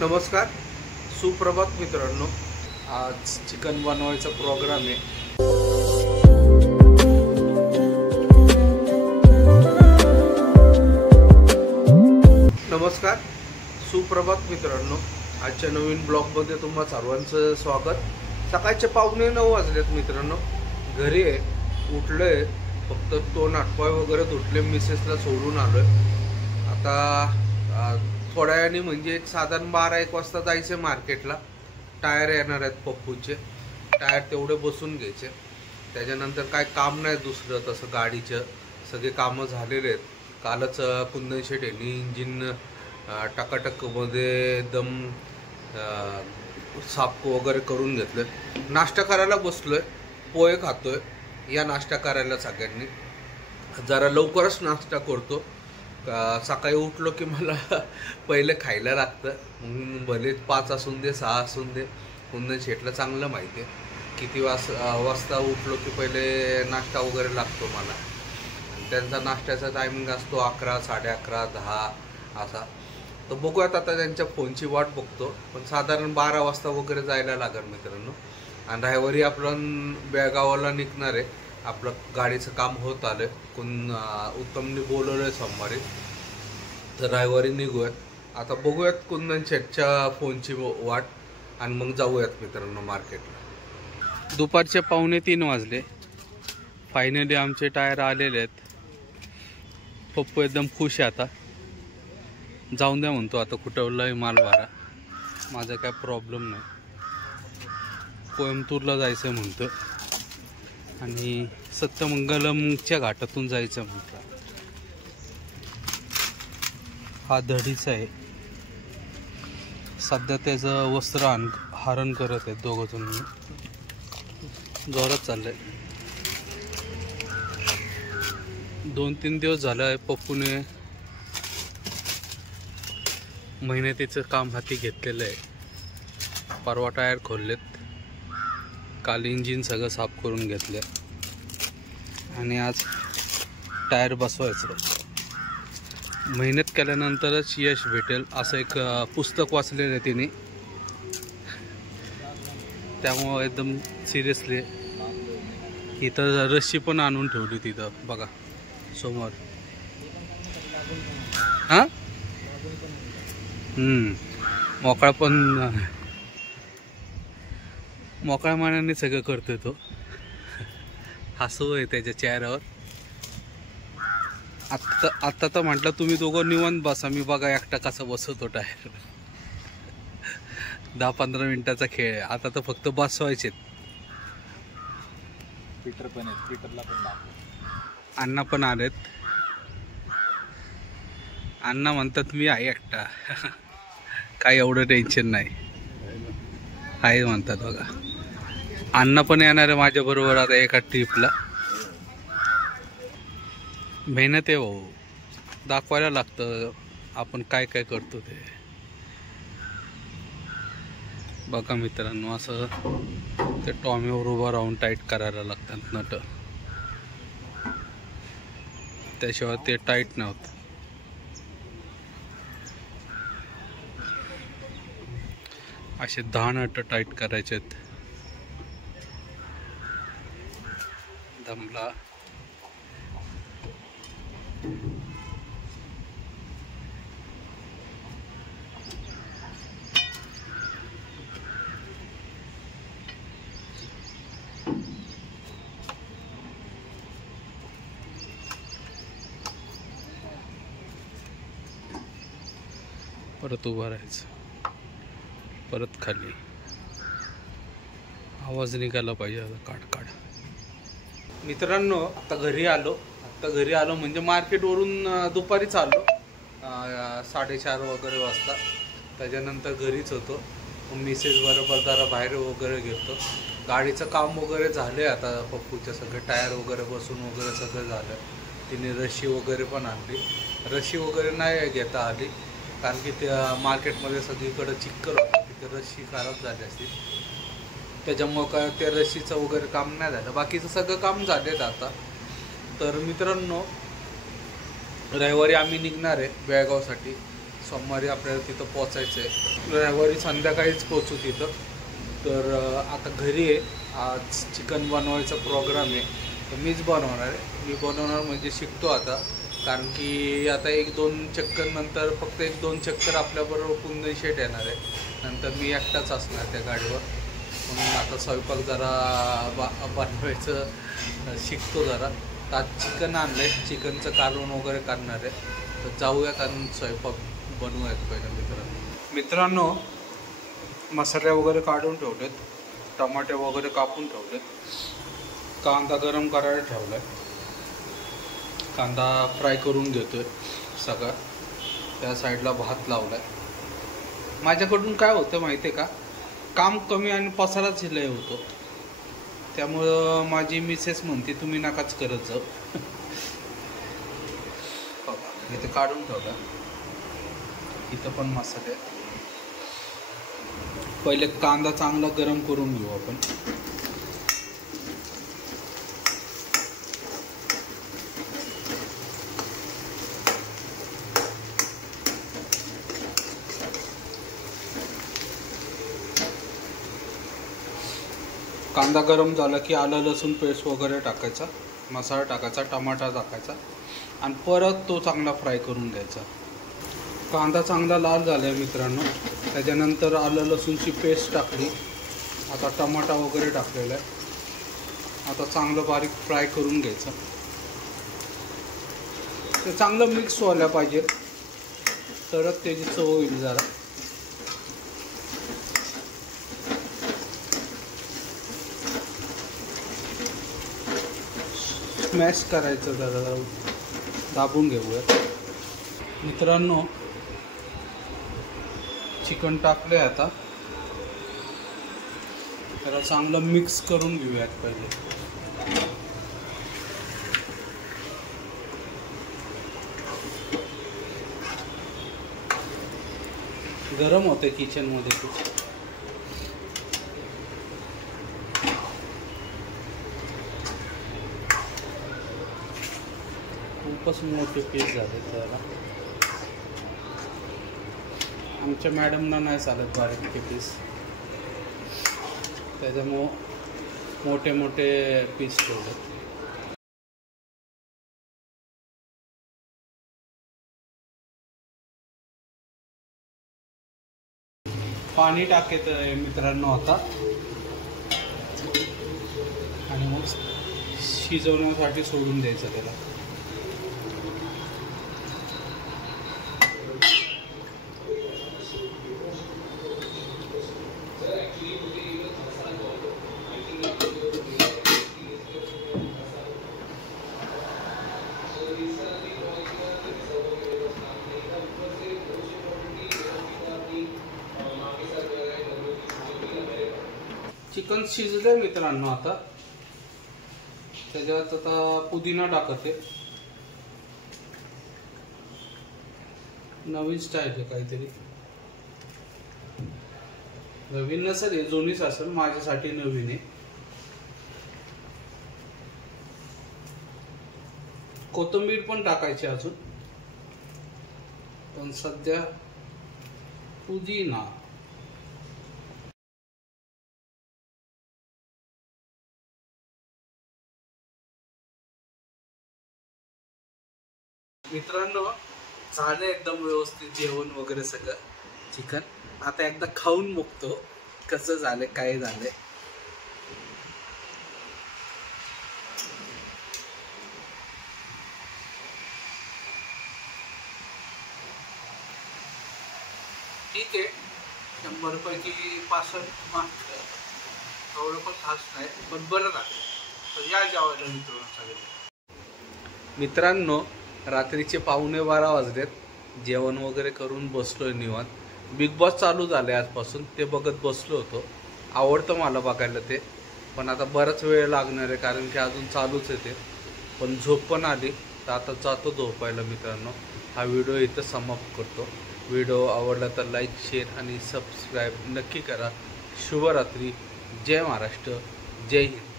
नमस्कार, सुप्रभात मित्रांनो। आज चिकन बनवायचा प्रोग्राम आहे। नमस्कार, सुप्रभात मित्रांनो। आजच्या नवीन ब्लॉगमध्ये तुम्हा सर्वांचं स्वागत। सकाळचे 8:45 वाजलेत मित्रांनो। घरी आहे, उठलोय, फक्त तोंड हातपाय वगैरे धुतले, मिसेसला सोडून आलोय। आता थोड्या वेळाने म्हणजे एक साधारण 12-1 वाजता जायचे मार्केटला। टायर येणार आहेत पप्पूचे, टायर तेवढे बसून घ्यायचे। त्याच्यानंतर काय काम नाही दुसरं तसं, गाडीचं सगळे कामं झालेले आहेत। कालच कुंदन शेट यांनी इंजिन टकाटकमध्ये एकदम साफ वगैरे करून घेतलं। नाश्ता करायला बसलोय, पोहे खातोय। या नाश्ता करायला सगळ्यांनी जरा लवकरच नाश्ता करतो। सकाळी उठलो की मला पहिले खायला लागतं, मग भले 5 असून दे 6 असून दे। कुंदन शेटला चांगलं माहिती आहे किती वाजता उठलो की पहिले नाश्ता वगैरे लागतो मला। त्यांचा नाश्त्याचा टायमिंग असतो 11, 11:30, 10 असा। तर बघूयात, आता त्यांच्या फोनची वाट बघतो। पण साधारण 12 वाजता वगैरे जायला लागेल मित्रांनो। आणि रविवारी आपण बेळगावला निघणार आहे, आपलं गाडीचं काम होत आलं। उत्तमने बोलवलंय सोमवारी, तर रविवारी निघूयात। आता बघूयात कुंदन शेटच्या फोनची वाट आणि मग जाऊयात मित्रांनो मार्केटला। दुपारचे 2:45 वाजले, फायनली आमचे टायर आलेले आहेत। पप्पू एकदम खुश आहे, आता जाऊन द्या म्हणतो। आता कुठवलाही माल भरा, माझा काय प्रॉब्लेम नाही। कोयंबतूरला जायचं म्हणतो आणि सत्यमंगलमच्या घाटातून जायचं म्हणतो। हा धडीचा आहे, सध्या त्याचं वस्त्र हरण करत आहेत दोघं जण, जोरात चाललंय। 2-3 दिवस झालं पप्पूने मेहनतीचं काम हाती घेतलेलं आहे। परवा टायर खोललेत, काल इंजिन सगळं साफ करून घेतलं आणि आज टायर बसवायचं। मेहनत केल्यानंतरच यश भेटेल असं एक पुस्तक वाचलेलं आहे तिने, त्यामुळं एकदम सिरियसली इथं रस्सी पण आणून ठेवली तिथं बघा समोर। हां मोकळा पण मोकळ्या मनाने सगळं करतोय तो, हसू आहे त्याच्या चेहऱ्यावर। आत्ता तर म्हटलं तुम्ही दोघं निवांत बसा, मी बघा एकटा कसा बसवतो टायर। 10-15 मिनिटाचा खेळ आहे, आता तर फक्त बसवायचे। पीटर पण आहे, पीटरला पण अण्णा पण आलेत। अण्णा म्हणतात मी आहे एकटा, काय एवढं टेन्शन नाही आहे म्हणतात बघा। अण्णा पण येणार आहे माझ्या बरोबर आता एका ट्रिपला। मेहनत आहे भाऊ, दाखवायला लागतं आपण काय काय करतो ते। बघा मित्रांनो, असं ते टॉमीवर उभं राहून टाईट करायला लागतात नट, त्याशिवाय ते टाईट नव्हतं। असे 10 नट टाईट करायचे दमला। परत उभं राहायचं, परत खाली, आवाज निघाला पाहिजे आता काढ। मित्रांनो आता घरी आलो म्हणजे मार्केटवरून दुपारीच आलो, 4:30 वगैरे वाजता। त्याच्यानंतर घरीच होतो, मिसेस बरोबर जरा बाहेर वगैरे घेतो। गाडीचं काम वगैरे झाले, आता पप्पूच्या सगळे टायर वगैरे बसून वगैरे सगळं झालं। तिने रशी वगैरे पण आणली, रशी वगैरे नाही घेता आली कारण की त्या मार्केटमध्ये सगळीकडे चिक्कल होता, तिथे रशी खराब झाली असती, त्याच्यामुळं काय त्या रशीचं वगैरे काम नाही झालं। बाकीचं सगळं काम झालेत आता। तर मित्रांनो रविवारी आम्ही निघणार आहे बेळगावसाठी। सोमवारी आपल्याला तिथं पोचायचं आहे, रविवारी संध्याकाळीच पोचू तिथं. तर आता घरी आहे, आज चिकन बनवायचा प्रोग्राम आहे, तर मीच बनवणार आहे. मी बनवणार म्हणजे शिकतो आता, कारण की आता 1-2 चक्कर नंतर, फक्त 1-2 चक्कर आपल्याबरोबर पुन्हा शेट येणार आहे, नंतर मी एकटाच असणार त्या गाडीवर. म्हणून आता स्वयंपाक जरा बनवायचं शिकतो जरा. तर आज चिकन आणलं आहे, चिकनचं कालवण वगैरे करणार आहे, तर जाऊयात आणि स्वयंपाक बनवूयात पहिलं. मित्रांनो मसाले वगैरे काढून ठेवलेत, टमाटे वगैरे कापून ठेवलेत, कांदा गरम करायला ठेवला आहे, कांदा फ्राय करून घेतोय सगळा. त्या साईडला भात लावला आहे. माझ्याकडून काय होतं माहिती आहे का, काम कमी आणि पसाराच लय होतो, त्यामुळं माझी मिसेस म्हणते तुम्ही नकाच करत जाऊ. इथे काढून ठेवला, इथं पण मसाले. पहिले कांदा चांगला गरम करून घेऊ आपण. कांदा गरम झाला की आलं लसूण पेस्ट वगैरे टाकायचा, मसाला टाकायचा, टमाटा टाकायचा आणि परत तो चांगला फ्राय करून घ्यायचा. कांदा चांगला लाल झाला आहे मित्रांनो. त्याच्यानंतर आलं लसूणची पेस्ट टाकली, आता टमाटा वगैरे टाकलेला आहे. आता चांगलं बारीक फ्राय करून घ्यायचं. ते चांगलं मिक्स व्हायला पाहिजे, तरच त्याची चव होईल. जरा स्मॅश करायचं, जरा दाबून घेऊया. मित्रांनो चिकन टाकले, आता त्याला चांगलं मिक्स करून घेऊयात पहिले. गरम होते किचन मध्ये खूप. खूपच मोठे पीस झाले, त्याला आमच्या मॅडमना नाही चालत बारीक पीस, त्याच्यामुळं मोठे मोठे पीस ठेवले. पाणी टाकायचं मित्रांनो आता, आणि मग शिजवण्यासाठी सोडून द्यायचं त्याला. चिकन शिजले मित्रांनो, आता त्याच्यात आता पुदिना टाकते. नवीन स्टाईल आहे काहीतरी, नवीन नसेल, जुनीच असेल, माझ्यासाठी नवीन आहे. कोथिंबीर पण टाकायची अजून, पण सध्या पुदिना. मित्रांनो झालं एकदम व्यवस्थित जेवण वगैरे सगळं चिकन. आता एकदा खाऊन बघतो कसं झालंय, काय झालंय. ठीक आहे, 100 पैकी 65 मार्क. एवढं पण खास नाही, पण बरं झालं. तर या जेवायला मित्रांनो रात्रीचे 11:15 वाजलेत. जेवण वगैरे करून बसलोय निवांत. बिग बॉस चालू झाले आजपासून, ते बघत बसलो होतो. आवडतं मला बघायला ते, पण आता बराच वेळ लागणार आहे, कारण की अजून चालूच आहे ते. पण झोप पण आली, तर आता जातो झोपायला. मित्रांनो हा व्हिडिओ इथं समाप्त करतो. व्हिडिओ आवडला तर लाईक, शेअर आणि सबस्क्राईब नक्की करा. शुभरात्री. जय महाराष्ट्र, जय हिंद.